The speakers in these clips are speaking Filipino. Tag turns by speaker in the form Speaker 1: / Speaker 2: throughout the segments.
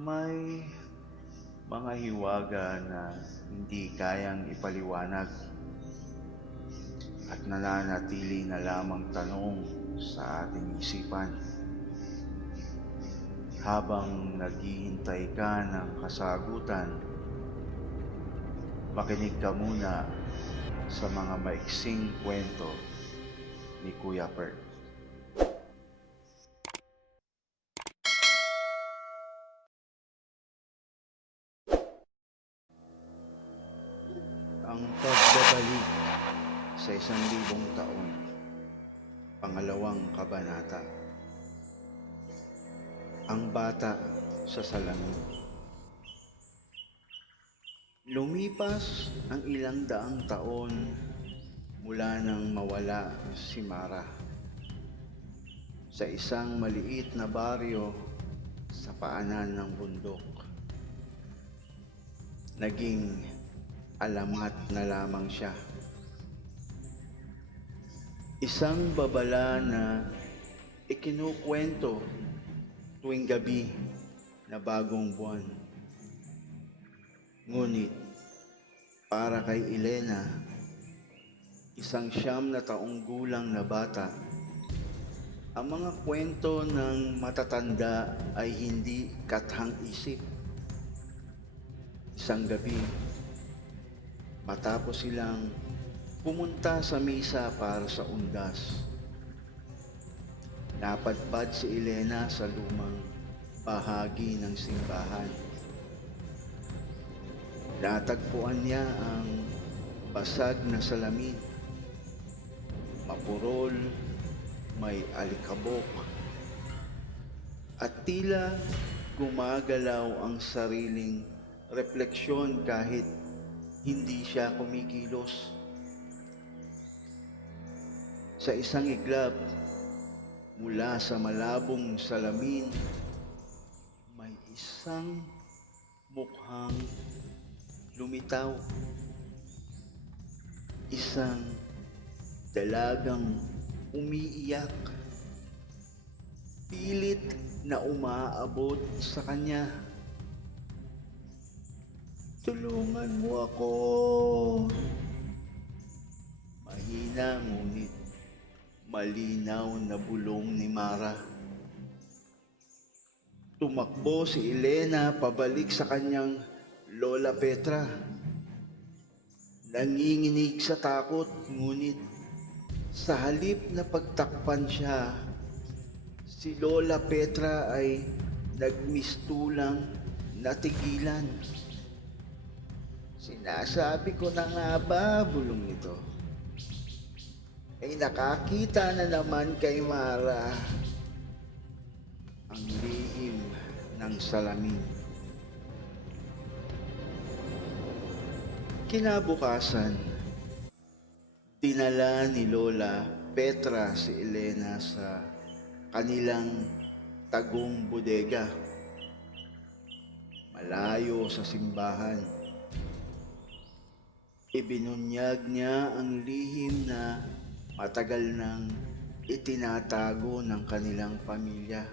Speaker 1: May mga hiwaga na hindi kayang ipaliwanag at nananatili na lamang tanong sa ating isipan. Habang naghihintay ka ng kasagutan, makinig ka muna sa mga maiksing kwento ni Kuya Bert. Ang pagbabalik sa isang libong taon, pangalawang kabanata. Ang bata sa salamin. Lumipas ang ilang daang taon mula nang mawala si Mara sa isang maliit na baryo sa paanan ng bundok. Naging alamat na lamang siya. Isang babala na ikinukwento tuwing gabi na bagong buwan. Ngunit para kay Elena, isang siyam na taong gulang na bata, ang mga kwento ng matatanda ay hindi kathang isip. Isang gabi, matapos silang pumunta sa misa para sa undas. Napadpad si Elena sa lumang bahagi ng simbahan. Natagpuan niya ang basag na salamin. Mapurol, may alikabok, at tila gumagalaw ang sariling refleksyon kahit hindi siya kumikilos. Sa isang iglap, mula sa malabong salamin, may isang mukhang lumitaw. Isang dalagang umiiyak. Pilit na umaabot sa kanya. Tulungan mo ako. Mahina ngunit malinaw na bulong ni Mara. Tumakbo si Elena pabalik sa kanyang Lola Petra. Nanginginig sa takot ngunit sa halip na pagtakpan siya, si Lola Petra ay nagmistulang natigilan. Sinasabi ko na nga ba, bulong nito. Ay nakakita na naman kay Mara ang lihim ng salamin. Kinabukasan, dinala ni Lola Petra si Elena sa kanilang tagong bodega. Malayo sa simbahan. Ibinunyag niya ang lihim na matagal nang itinatago ng kanilang pamilya.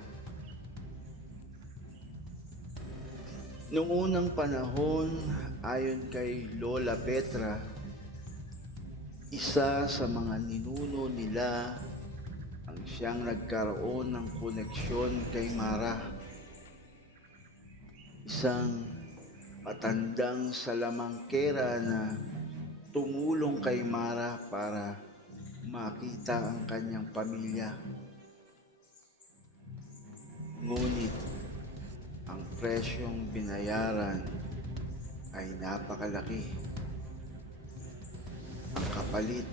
Speaker 1: Noong unang panahon, ayon kay Lola Petra, isa sa mga ninuno nila ang siyang nagkaroon ng koneksyon kay Mara. Isang matandang salamangkera na tumulong kay Mara para makita ang kanyang pamilya. Ngunit ang presyong binayaran ay napakalaki. Ang kapalit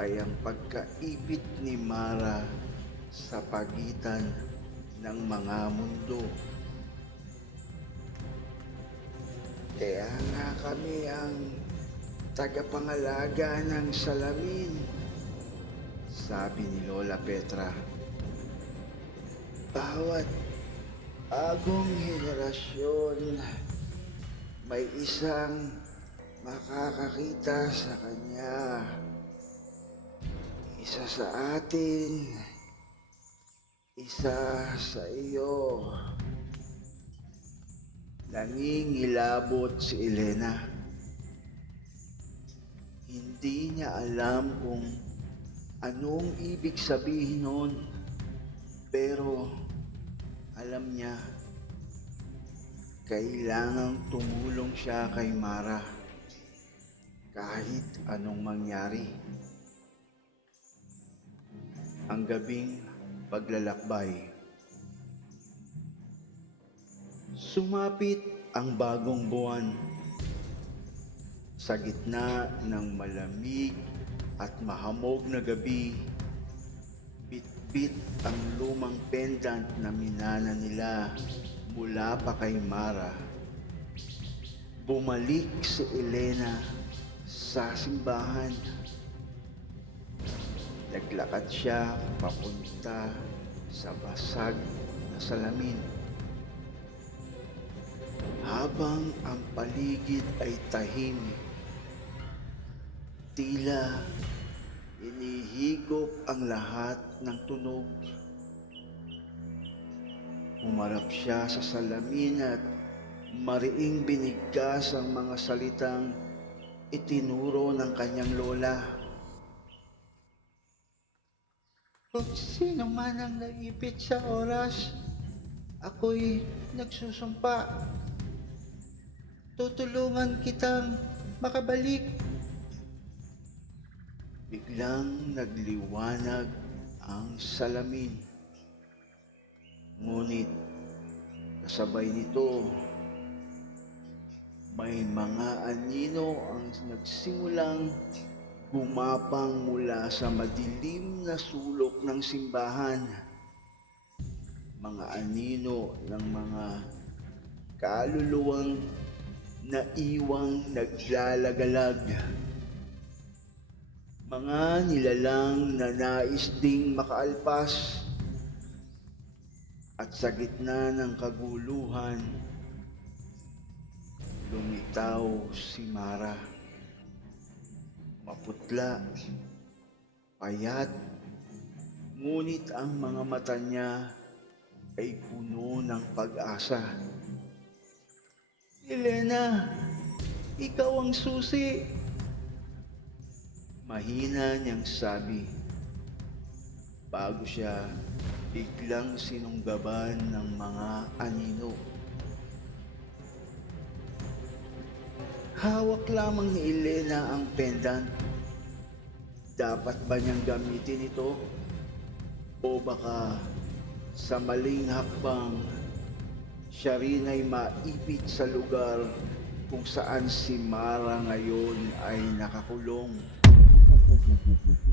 Speaker 1: ay ang pagkaipit ni Mara sa pagitan ng mga mundo. Kaya nga kami ang tagapangalaga ng salamin, sabi ni Lola Petra. Bawat bagong henerasyon may isang makakakita sa kanya. Isa sa atin, isa sa iyo. Nangingilabot si Elena. Hindi niya alam kung anong ibig sabihin nun. Pero alam niya, kailangang tumulong siya kay Mara kahit anong mangyari. Ang gabing paglalakbay. Sumapit ang bagong buwan. Sa gitna ng malamig at mahamog na gabi, bitbit ang lumang pendant na minana nila mula pa kay Mara. Bumalik si Elena sa simbahan. Naglakad siya papunta sa basag na salamin. Habang ang paligid ay tahimik, tila inihigop ang lahat ng tunog. Humarap siya sa salamin at mariing binigkas ang mga salitang itinuro ng kanyang lola. Kung sino man ang naipit sa oras, ako'y nagsusumpa. Tutulungan kitang makabalik. Biglang nagliwanag ang salamin. Ngunit kasabay nito, may mga anino ang nagsimulang gumapang mula sa madilim na sulok ng simbahan. Mga anino ng mga kaluluwang naiwang naglalagalag. Mga nilalang na nais ding makaalpas at sa gitna ng kaguluhan, lumitaw si Mara. Maputla, payat, ngunit ang mga mata niya ay puno ng pag-asa. Elena, ikaw ang susi. Mahina niyang sabi bago siya biglang sinunggaban ng mga anino. Hawak lamang ni Elena ang pendant. Dapat ba niyang gamitin ito? O baka sa maling hakbang, siya rin ay maipit sa lugar kung saan si Mara ngayon ay nakakulong. Gracias.